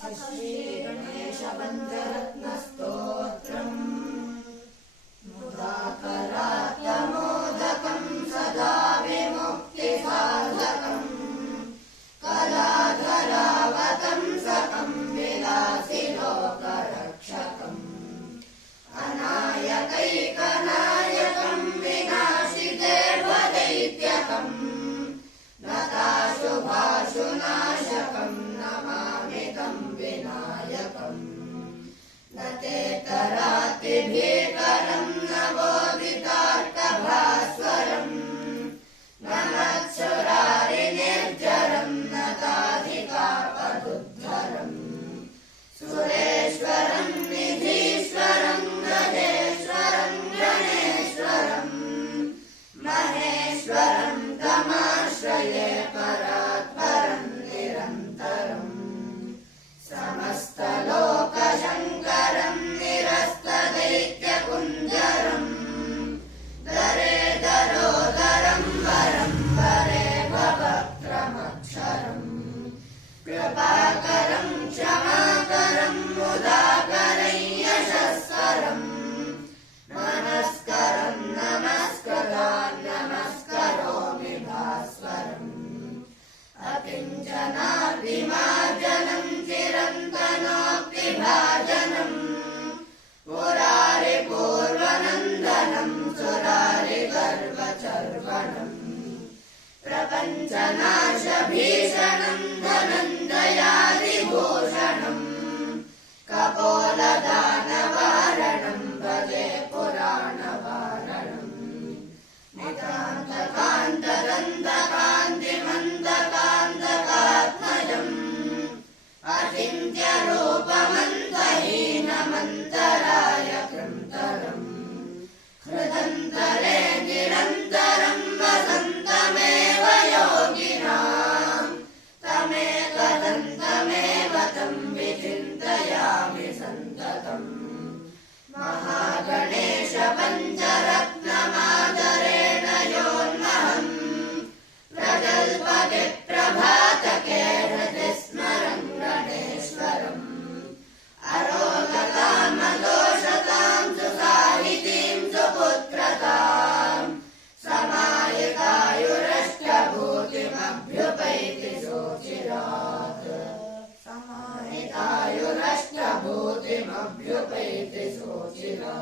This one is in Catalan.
श्रीगणेशवन्दरत्नस्तोत्रम् सुरारिगर्वचर्वणम् प्रपञ्चनाशभीषणम् चिन्तयामि सन् अभ्युपैतृशोचिरा